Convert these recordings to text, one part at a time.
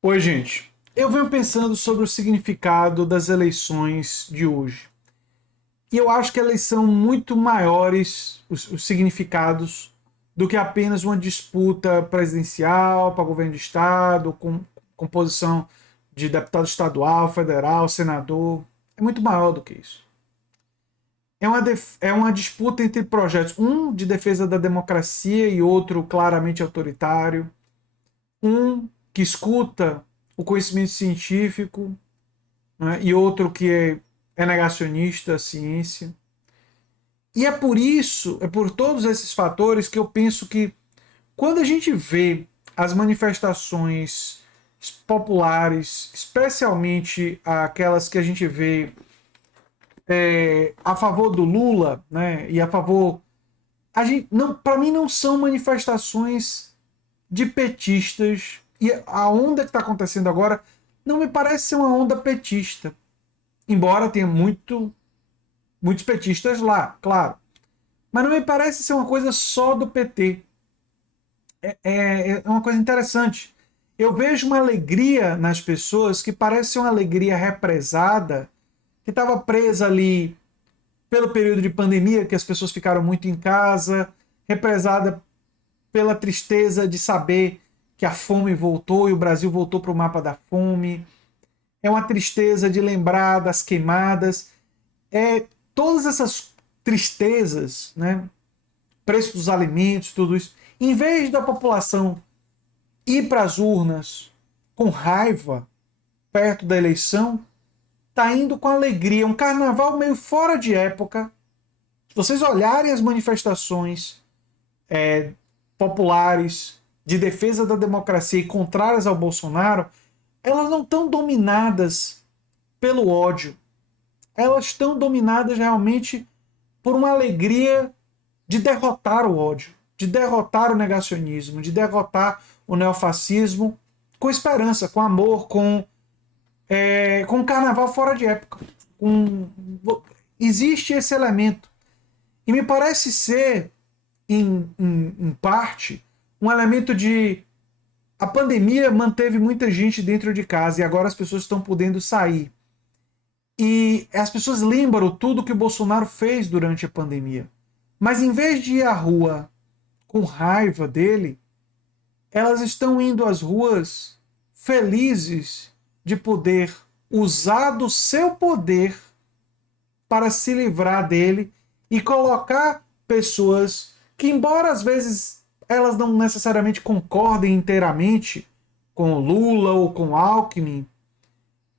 Oi, gente. Eu venho pensando sobre o significado das eleições de hoje. E eu acho que elas são muito maiores, os significados, do que apenas uma disputa presidencial para governo de Estado, com composição de deputado estadual, federal, senador. É muito maior do que isso. É uma disputa entre projetos, um de defesa da democracia e outro claramente autoritário, um que escuta o conhecimento científico, né, e outro que é negacionista à ciência. E é por isso, é por todos esses fatores que eu penso que quando a gente vê as manifestações populares, especialmente aquelas que a gente vê a favor do Lula, né, e a favor, a gente não, para mim não são manifestações de petistas, e a onda que está acontecendo agora não me parece ser uma onda petista, embora tenha muitos petistas lá, claro. Mas não me parece ser uma coisa só do PT. É uma coisa interessante. Eu vejo uma alegria nas pessoas que parece ser uma alegria represada, que estava presa ali pelo período de pandemia, que as pessoas ficaram muito em casa, represada pela tristeza de saber que a fome voltou e o Brasil voltou para o mapa da fome. É uma tristeza de lembrar das queimadas. Todas essas tristezas, né? Preço dos alimentos, tudo isso. Em vez da população ir para as urnas com raiva perto da eleição, está indo com alegria. Um carnaval meio fora de época. Se vocês olharem as manifestações populares de defesa da democracia e contrárias ao Bolsonaro, elas não estão dominadas pelo ódio. Elas estão dominadas realmente por uma alegria de derrotar o ódio, de derrotar o negacionismo, de derrotar o neofascismo com esperança, com amor, com carnaval fora de época. Com... Existe esse elemento. E me parece ser, em parte, um elemento de. A pandemia manteve muita gente dentro de casa e agora as pessoas estão podendo sair. E as pessoas lembram tudo que o Bolsonaro fez durante a pandemia. Mas em vez de ir à rua com raiva dele, elas estão indo às ruas felizes de poder usar do seu poder para se livrar dele e colocar pessoas que, embora às vezes elas não necessariamente concordem inteiramente com o Lula ou com o Alckmin,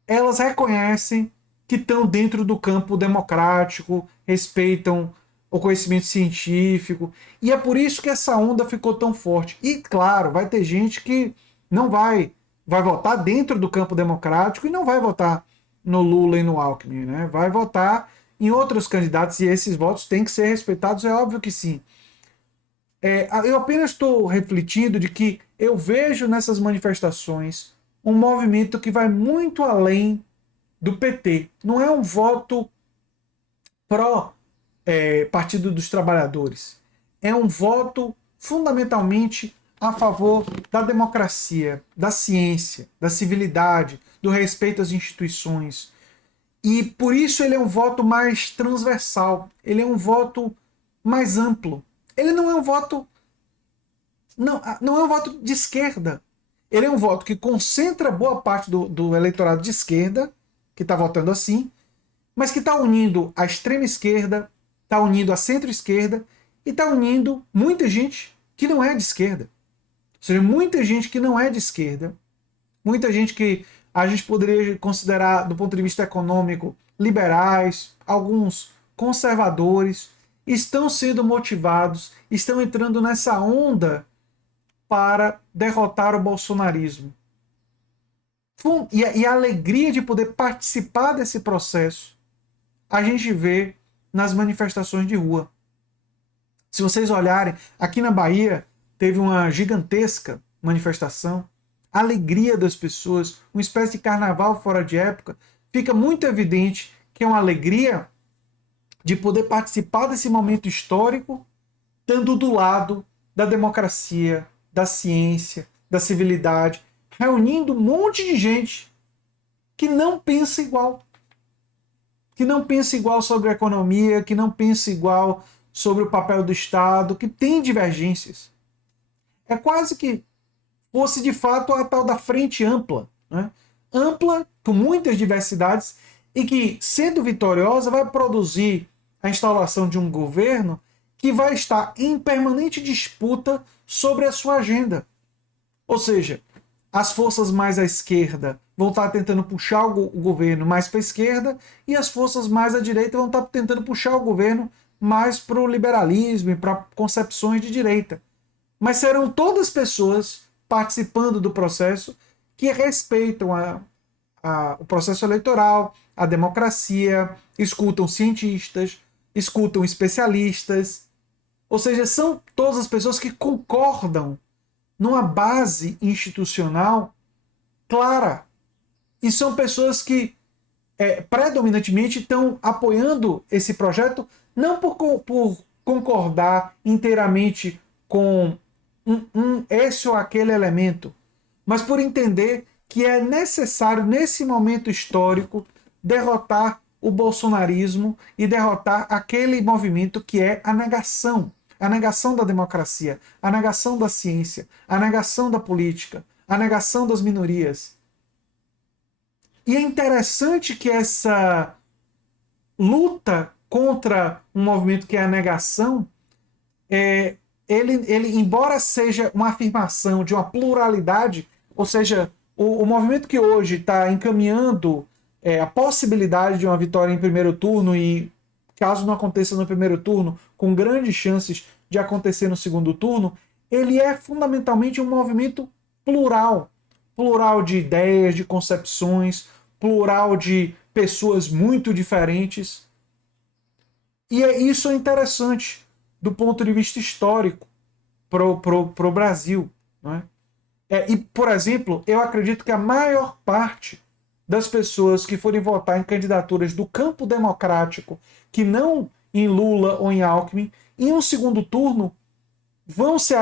elas reconhecem que estão dentro do campo democrático, respeitam o conhecimento científico, e é por isso que essa onda ficou tão forte. E claro, vai ter gente que não vai votar dentro do campo democrático e não vai votar no Lula e no Alckmin, né? Vai votar em outros candidatos e esses votos têm que ser respeitados, é óbvio que sim. Eu apenas estou refletindo de que eu vejo nessas manifestações um movimento que vai muito além do PT. Não é um voto pró Partido dos Trabalhadores. É um voto fundamentalmente a favor da democracia, da ciência, da civilidade, do respeito às instituições. E por isso ele é um voto mais transversal, ele é um voto mais amplo. Ele não é um voto não é um voto de esquerda. Ele é um voto que concentra boa parte do eleitorado de esquerda, que está votando assim, mas que está unindo a extrema esquerda, está unindo a centro-esquerda e está unindo muita gente que não é de esquerda. Ou seja, muita gente que não é de esquerda, muita gente que a gente poderia considerar, do ponto de vista econômico, liberais, alguns conservadores, estão sendo motivados, estão entrando nessa onda para derrotar o bolsonarismo. E a alegria de poder participar desse processo a gente vê nas manifestações de rua. Se vocês olharem, aqui na Bahia teve uma gigantesca manifestação, a alegria das pessoas, uma espécie de carnaval fora de época, fica muito evidente que é uma alegria de poder participar desse momento histórico, estando do lado da democracia, da ciência, da civilidade, reunindo um monte de gente que não pensa igual. Que não pensa igual sobre a economia, que não pensa igual sobre o papel do Estado, que tem divergências. É quase que fosse de fato a tal da frente ampla, né? Ampla, com muitas diversidades, e que, sendo vitoriosa, vai produzir a instalação de um governo que vai estar em permanente disputa sobre a sua agenda. Ou seja, as forças mais à esquerda vão estar tentando puxar o governo mais para a esquerda e as forças mais à direita vão estar tentando puxar o governo mais para o liberalismo e para concepções de direita. Mas serão todas pessoas participando do processo que respeitam o processo eleitoral, a democracia, escutam cientistas, escutam especialistas. Ou seja, são todas as pessoas que concordam numa base institucional clara. E são pessoas que predominantemente estão apoiando esse projeto, não por concordar inteiramente com esse ou aquele elemento, mas por entender que é necessário, nesse momento histórico, derrotar o bolsonarismo e derrotar aquele movimento que é a negação da democracia, a negação da ciência, a negação da política, a negação das minorias. E é interessante que essa luta contra um movimento que é a negação, ele, embora seja uma afirmação de uma pluralidade, ou seja, o movimento que hoje está encaminhando a possibilidade de uma vitória em primeiro turno e, caso não aconteça no primeiro turno, com grandes chances de acontecer no segundo turno, ele é fundamentalmente um movimento plural. Plural de ideias, de concepções, plural de pessoas muito diferentes. E isso é interessante do ponto de vista histórico para o Brasil. Não é? E, por exemplo, eu acredito que a maior parte das pessoas que forem votar em candidaturas do campo democrático, que não em Lula ou em Alckmin, em um segundo turno, vão se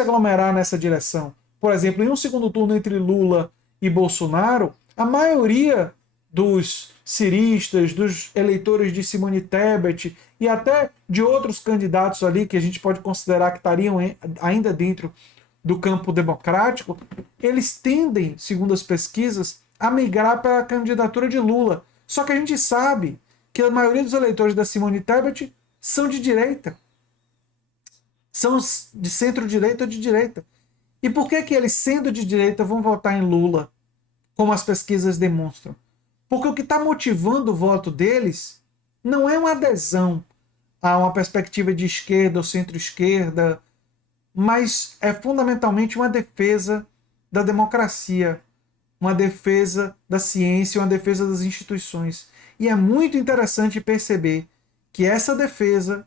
aglomerar nessa direção. Por exemplo, em um segundo turno entre Lula e Bolsonaro, a maioria dos ciristas, dos eleitores de Simone Tebet e até de outros candidatos ali que a gente pode considerar que estariam ainda dentro do campo democrático, eles tendem, segundo as pesquisas, a migrar para a candidatura de Lula. Só que a gente sabe que a maioria dos eleitores da Simone Tebet são de direita. São de centro-direita ou de direita. E por que eles, sendo de direita, vão votar em Lula, como as pesquisas demonstram? Porque o que está motivando o voto deles não é uma adesão a uma perspectiva de esquerda ou centro-esquerda, mas é fundamentalmente uma defesa da democracia, uma defesa da ciência, uma defesa das instituições. E é muito interessante perceber que essa defesa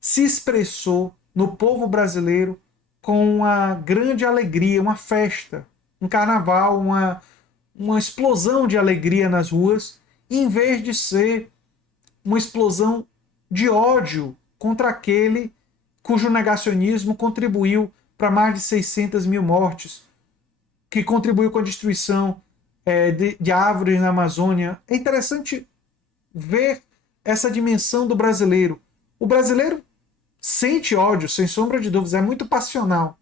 se expressou no povo brasileiro com uma grande alegria, uma festa, um carnaval, uma explosão de alegria nas ruas, em vez de ser uma explosão de ódio contra aquele cujo negacionismo contribuiu para mais de 600 mil mortes, que contribuiu com a destruição de árvores na Amazônia. É interessante ver essa dimensão do brasileiro. O brasileiro sente ódio, sem sombra de dúvidas, é muito passional.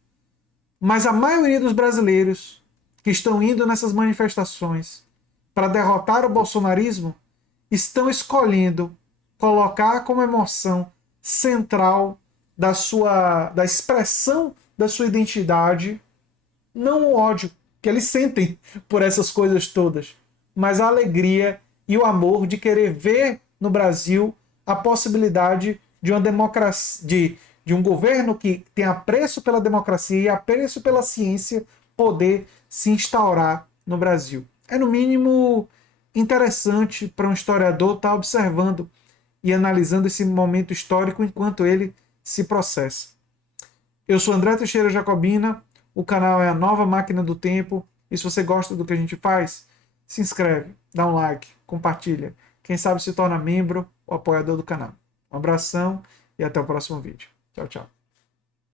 Mas a maioria dos brasileiros que estão indo nessas manifestações para derrotar o bolsonarismo estão escolhendo colocar como emoção central da expressão da sua identidade não o ódio que eles sentem por essas coisas todas, mas a alegria e o amor de querer ver no Brasil a possibilidade de uma democracia, de um governo que tem apreço pela democracia e apreço pela ciência poder se instaurar no Brasil. É, no mínimo, interessante para um historiador estar observando e analisando esse momento histórico enquanto ele se processa. Eu sou André Teixeira Jacobina, o canal é a Nova Máquina do Tempo, e se você gosta do que a gente faz, se inscreve, dá um like, compartilha. Quem sabe se torna membro ou apoiador do canal. Um abração e até o próximo vídeo. Tchau, tchau.